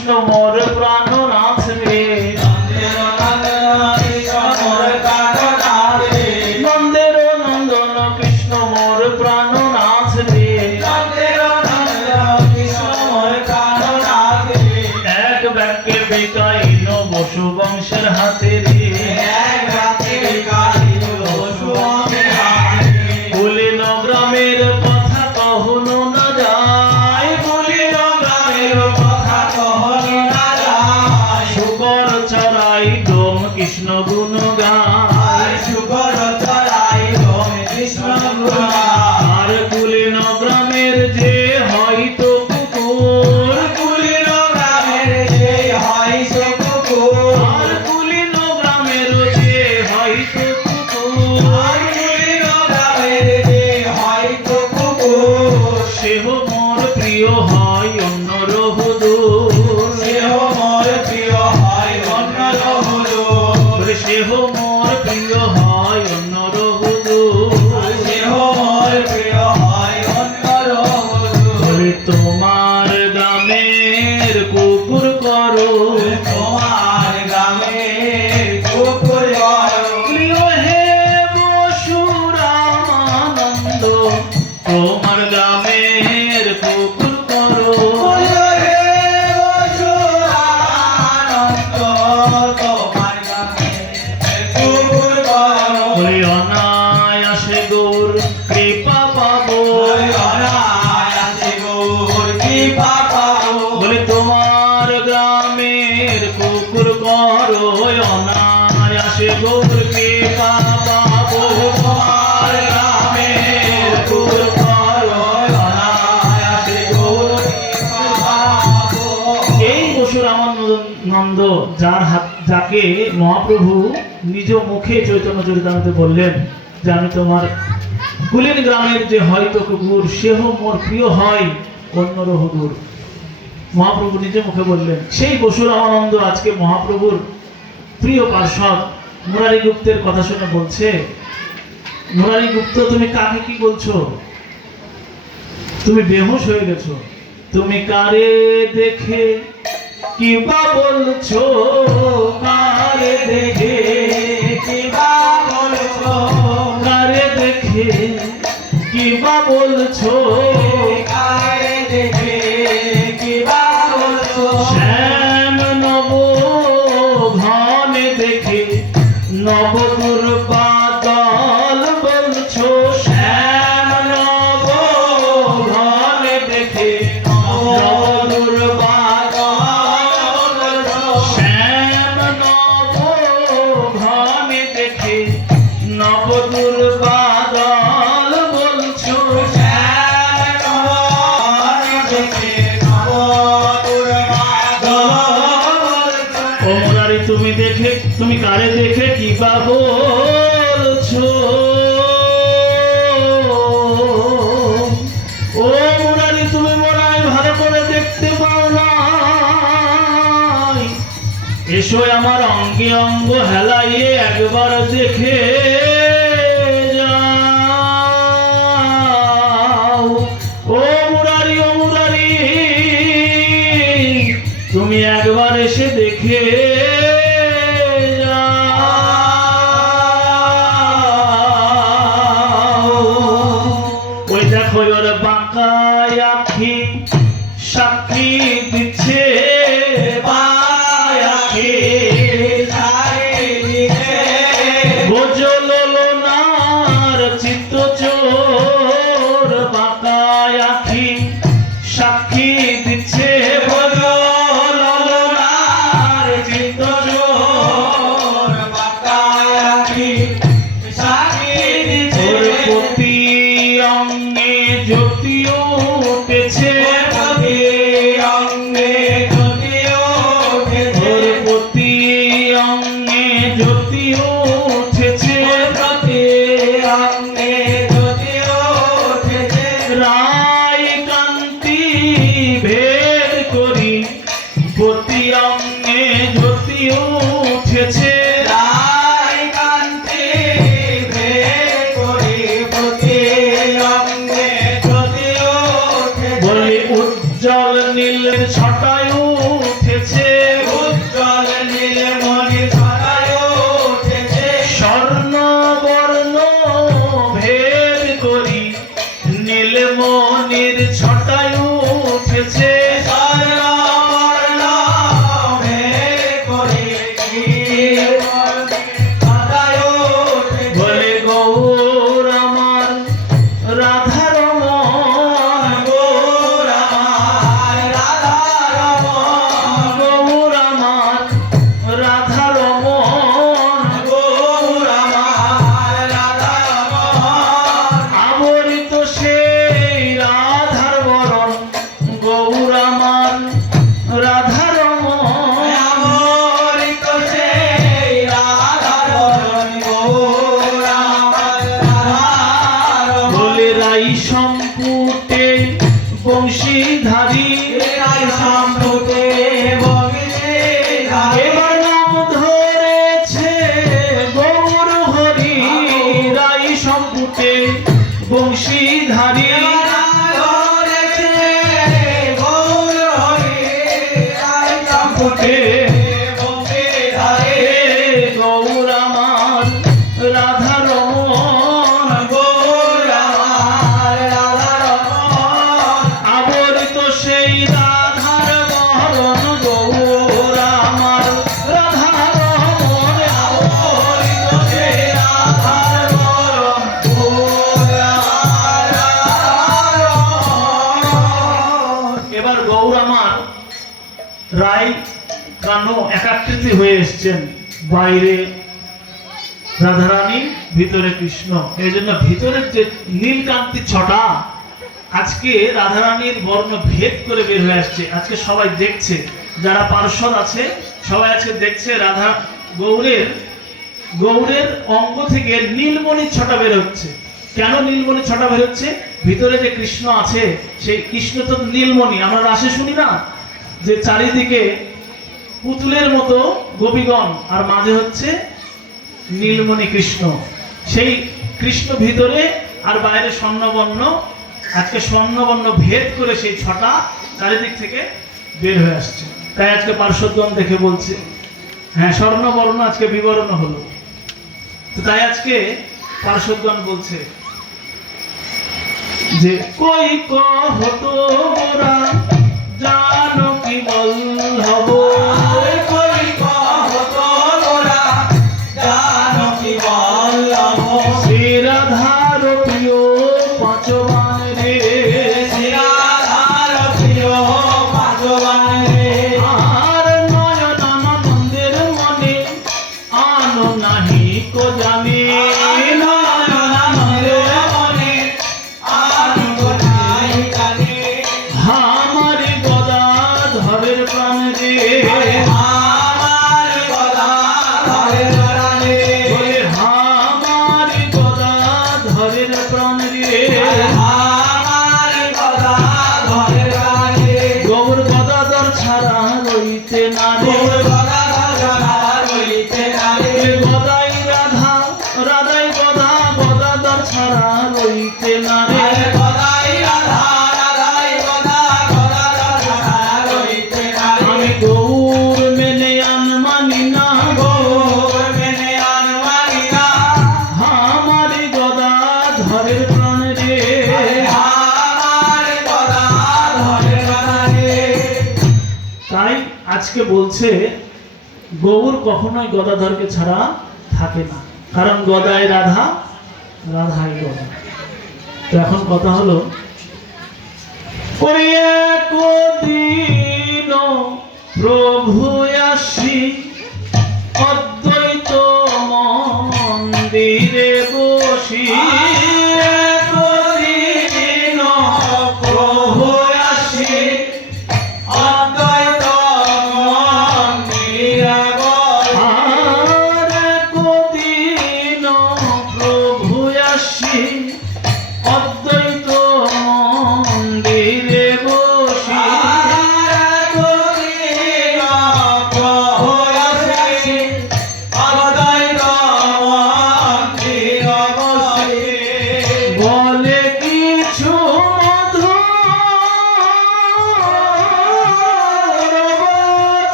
কৃষ্ণ মোর প্রাণনাথ তোমার গ্রামের কুকুর করো মহাপ্রভু নিজ মুখে চৈতন্য চরিতামৃতে বললেন যে আমি তোমার কুলিন গ্রামের যে হয়তো কুকুর সেহ মোর প্রিয় হয় অন্য রহুদুর মহাপ্রভু নিজে মুখে বললেন, সেই বসুরামানন্দ আজকে মহাপ্রভুর প্রিয় পার্শ্বদ মুরারি গুপ্তের কথা শুনে বলছে মুরারি গুপ্ত তুমি কাকে কি বলছো? তুমি বেহুশ হয়ে গেছো। তুমি কারে দেখে কি বা বলছো? বা বলছো? তুমি কারে দেখে কি বা ও মুরারি দেখতে পাও এসো আমার অঙ্গে অঙ্গ হেলাইয়ে একবার দেখে তুমি একবার এসে দেখে গোজলনার চিত্ত জল নীল ছটায় উঠেছে। একাকৃতি হয়ে এসছেন বাইরে রাধারানী, ভিতরে কৃষ্ণ। এই জন্য ভিতরের যে নীলকান্তি ছটা, আজকে রাধারানীর বর্ণ ভেদ করে বের হয়ে আসছে। আজকে সবাই দেখছে। যারা পার্শ্বদ আছে, সবাই আজকে দেখছে রাধা গৌরের গৌরের অঙ্গ থেকে নীলমণি ছটা বের হচ্ছে। কেন নীলমণি ছটা বের হচ্ছে? ভিতরে যে কৃষ্ণ আছে, সেই কৃষ্ণ তো নীলমণি। আমরা রাসে শুনি না? যে চারিদিকে পুতুলের মতো গোপীগণ, আর মাঝে হচ্ছে নীলমণি কৃষ্ণ। সেই কৃষ্ণ ভিতরে আর বাইরে স্বর্ণবর্ণ, আজকে স্বর্ণবর্ণ ভেদ করে সেই ছটা চারিদিক থেকে বের হয়ে আসছে। তাই আজকে পার্শ্বদগণ দেখে বলছে হ্যাঁ স্বর্ণবর্ণ আজকে বিবরণ হলো। তাই আজকে পার্শ্বদগণ বলছে যে, কই কহতো মোরা আজকে বলছে গৌর কখনোই গদাধরকে ছাড়া থাকে না। কারণ গদায় রাধা, রাধাই গদা। তো এখন কথা হলো প্রভু আসি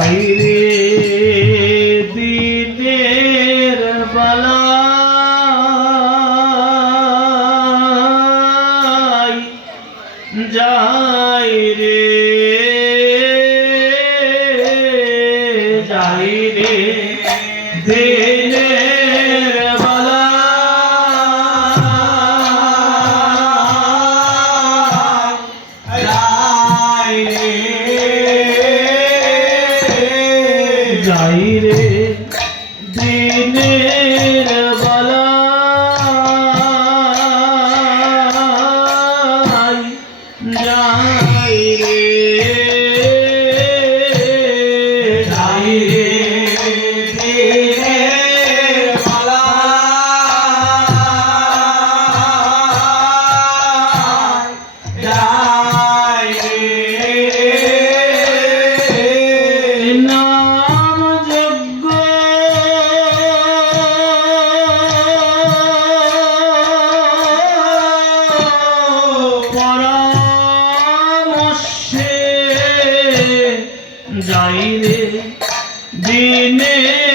ahí যাই রে দিনের